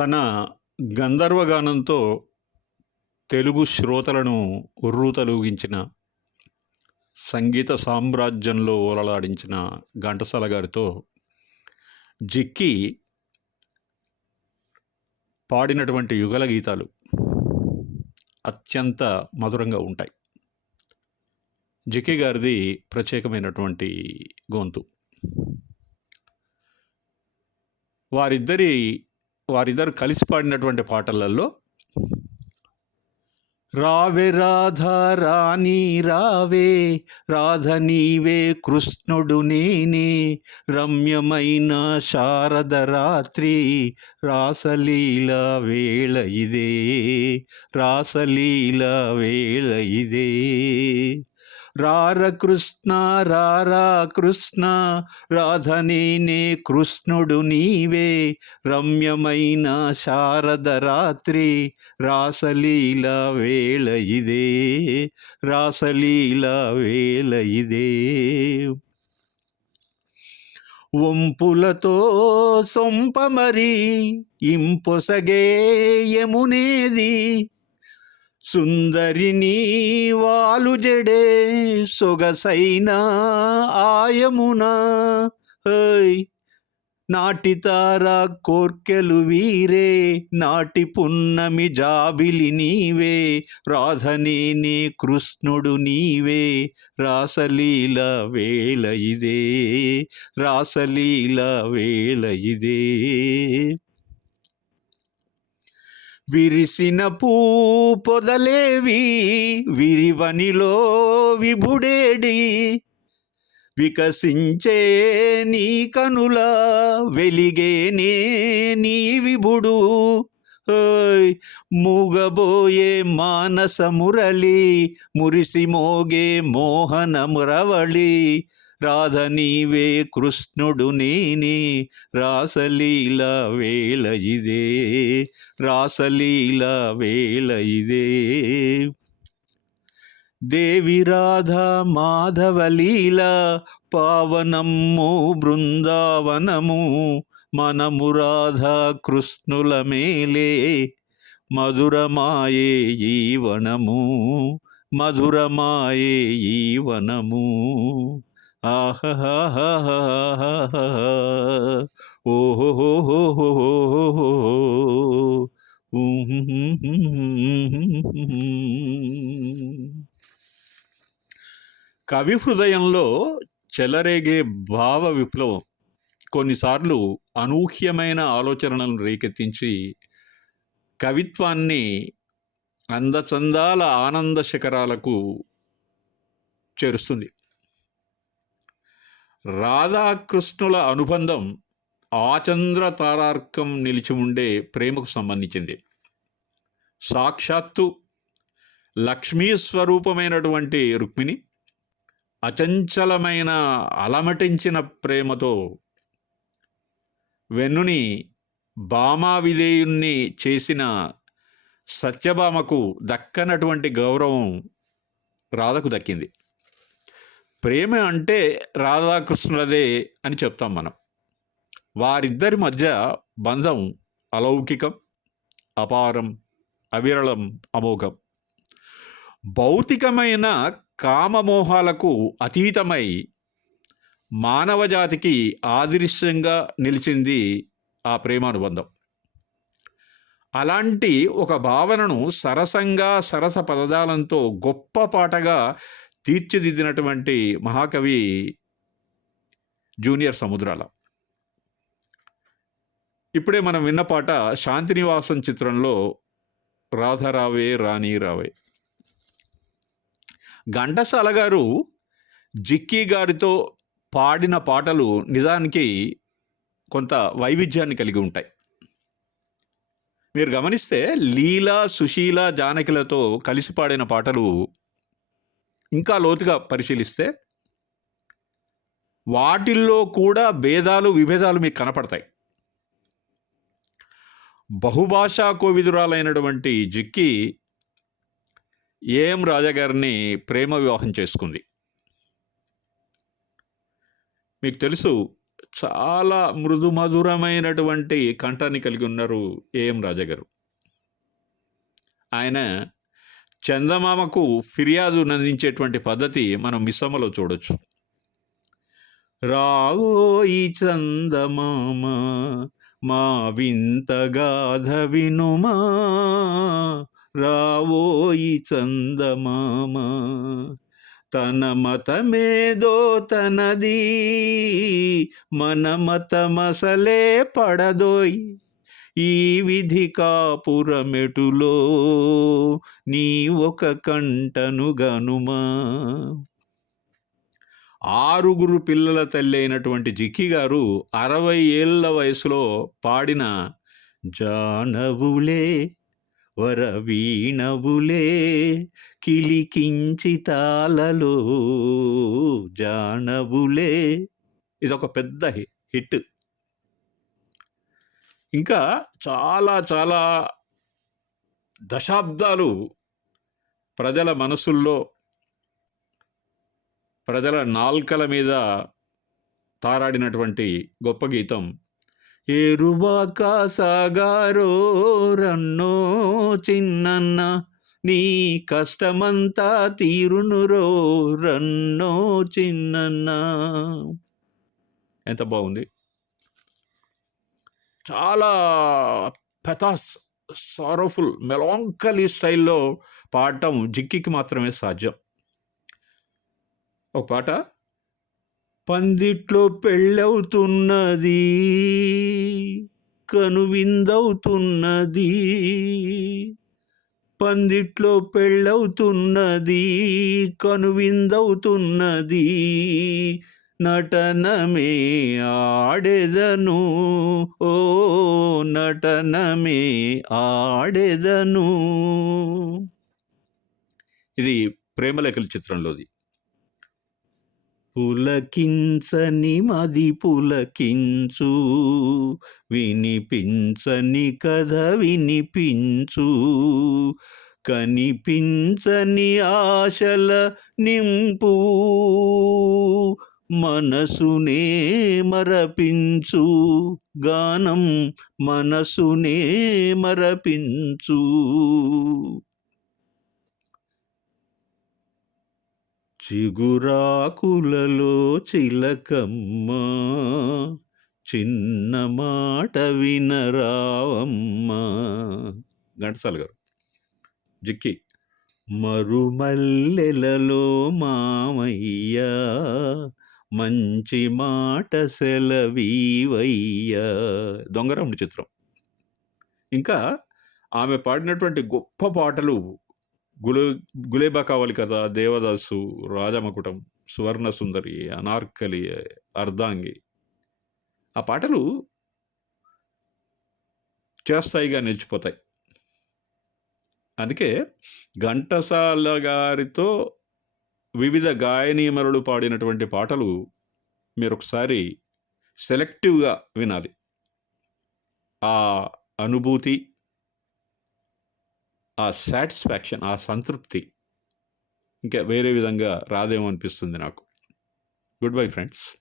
తన గంధర్వగానంతో తెలుగు శ్రోతలను ఉర్రూతలూగించిన సంగీత సామ్రాజ్యంలో ఓలలాడించిన ఘంటసాల గారితో జిక్కి పాడినటువంటి యుగల గీతాలు అత్యంత మధురంగా ఉంటాయి. జిక్కి గారిది ప్రత్యేకమైనటువంటి గొంతు. వారిద్దరి వారిద్దరు కలిసి పాడినటువంటి పాటలలో రావే రాధా రాణి రావే రాధ నీవే కృష్ణుడు నేనే రమ్యమైన శారద రాత్రి రాసలీల వేళ ఇదే రాసలీల వేళ ఇదే. రార కృష్ణ రారా కృష్ణ రాధనేనే కృష్ణుడు నీవే రమ్యమైన శారద రాత్రి రాసలీల వేళ ఇదే రాసలీల వేళ ఇదే. వంపులతో సొంపమరి ఇంపొసగే యమునేది సుందరిని వాలు జడే సొగసైన ఆయమునా. హై నాటి తార కోర్కెలు వీరే నాటి పున్నమి జాబిలి నీవే రాధనేనే కృష్ణుడు నీవే రాసలీల వేళ ఇదే రాసలీల వేళ ఇదే. విరిసిన పూ పొదలేవి విరివనిలో విభుడేడి. వికసించే నీ కనుల వెలిగేనే నీ విభుడు. మూగబోయే మానస మురళి మురిసి మోగే మోహన మురవళి రాధ నీవే కృష్ణుడు నేనే రాసలీల వేళ ఇదే రాసలీల వేళ ఇదే. దేవి రాధ మాధవలీల పావనమ్ము బృందావనము మనము రాధ కృష్ణుల మేలే మధురమాయే జీవనము మధురమాయే జీవనము. ఓహో కవి హృదయంలో చెలరేగే భావ విప్లవం కొన్నిసార్లు అనూహ్యమైన ఆలోచనలను రేకెత్తించి కవిత్వాన్ని అందచందాల ఆనంద శిఖరాలకు చేరుస్తుంది రాధాకృష్ణుల అనుబంధం ఆచంద్ర తారార్కం నిలిచి ఉండే ప్రేమకు సంబంధించింది. సాక్షాత్తు లక్ష్మీ స్వరూపమైనటువంటి రుక్మిణి అచంచలమైన అలమటించిన ప్రేమతో వెన్నుని భామా విధేయుణ్ణి చేసిన సత్యభామకు దక్కనటువంటి గౌరవం రాధకు దక్కింది. ప్రేమ అంటే రాధాకృష్ణులదే అని చెప్తాం మనం. వారిద్దరి మధ్య బంధం అలౌకికం అపారం అవిరళం అమోఘం. భౌతికమైన కామమోహాలకు అతీతమై మానవజాతికి ఆదర్శంగా నిలిచింది ఆ ప్రేమానుబంధం. అలాంటి ఒక భావనను సరసంగా సరస పదజాలంతో గొప్ప పాటగా తీర్చిదిద్దినటువంటి మహాకవి జూనియర్ సముద్రాల. ఇప్పుడే మనం విన్న పాట శాంతినివాసం చిత్రంలో రాధారావే రాణి రావే. ఘంటసాల గారు జిక్కీ గారితో పాడిన పాటలు నిజానికి కొంత వైవిధ్యాన్ని కలిగి ఉంటాయి. మీరు గమనిస్తే లీలా సుశీల జానకిలతో కలిసి పాడిన పాటలు ఇంకా లోతుగా పరిశీలిస్తే వాటిల్లో కూడా భేదాలు విభేదాలు మీకు కనపడతాయి. బహుభాషా కోవిదురాలైనటువంటి జిక్కి ఏఎం రాజాగారిని ప్రేమ వివాహం చేసుకుంది. మీకు తెలుసు చాలా మృదు మధురమైనటువంటి కంఠాన్ని కలిగి ఉన్నారు ఏఎం రాజా గారు ఆయన చందమామకు ఫిర్యాదు నందించేటువంటి పద్ధతి మనం మిస్సమ్మలో చూడొచ్చు. రావోయి చందమామ మా వింత గాథ వినుమా రావోయి చందమామ తన మతమేదో తనది మన మతమసలే పడదోయ్. ఈ విధి కాపురమెటులో నీ ఒక కంటను గనుమా. ఆరుగురు పిల్లల తల్లి అయినటువంటి జిక్కి గారు అరవై ఏళ్ళ వయసులో పాడిన జానవులే వరవీణవులే కిలికించి తాళలో జానవులే. ఇదొక పెద్ద హిట్. ఇంకా చాలా చాలా దశాబ్దాలు ప్రజల మనసుల్లో ప్రజల నాల్కల మీద తారాడినటువంటి గొప్ప గీతం ఏరువాక సాగారో రన్నో చిన్నన్న నీ కష్టమంతా తీరునురో రన్నో చిన్నన్న. ఎంత బాగుంది. చాలా పెథాస్ సారోఫుల్ మెలాంకలీ స్టైల్లో పాడటం జిక్కికి మాత్రమే సాధ్యం. ఒక పాట? పందిట్లో పెళ్ళవుతున్నది కనువిందవుతున్నది పందిట్లో పెళ్ళవుతున్నది కనువిందవుతున్నది నటనమే ఆడెదను. ఓ నటనమే ఆడెదను. ఇది ప్రేమలేఖల చిత్రంలోది. పులకించని మది పులకించు వినిపించని కథ వినిపించు కనిపించని ఆశల నింపు. మనసునే మరపించు గానం మనసునే మరపించు. చిగురాకులలో చిలకమ్మ చిన్న మాట వినరావమ్మ. ఘంటసాల గారు జిక్కి మరుమల్లెలలో మామయ్యా మంచి మాట సెలవీవయ్యా. దొంగరాముడి చిత్రం. ఇంకా ఆమె పాడినటువంటి గొప్ప పాటలు గులే గులేబా కావాలి కదా దేవదాసు రాజమకుటం సువర్ణ సుందరి అనార్కలి అర్ధాంగి. ఆ పాటలు చేస్తాయిగా నిలిచిపోతాయి. అందుకే ఘంటసాల గారితో వివిధ గాయనీమరులు పాడినటువంటి పాటలు మీరు ఒకసారి సెలెక్టివ్గా వినాలి. ఆ అనుభూతి ఆ సాటిస్ఫాక్షన్ ఆ సంతృప్తి ఇంకా వేరే విధంగా రాదేమో అనిపిస్తుంది నాకు. Good bye friends.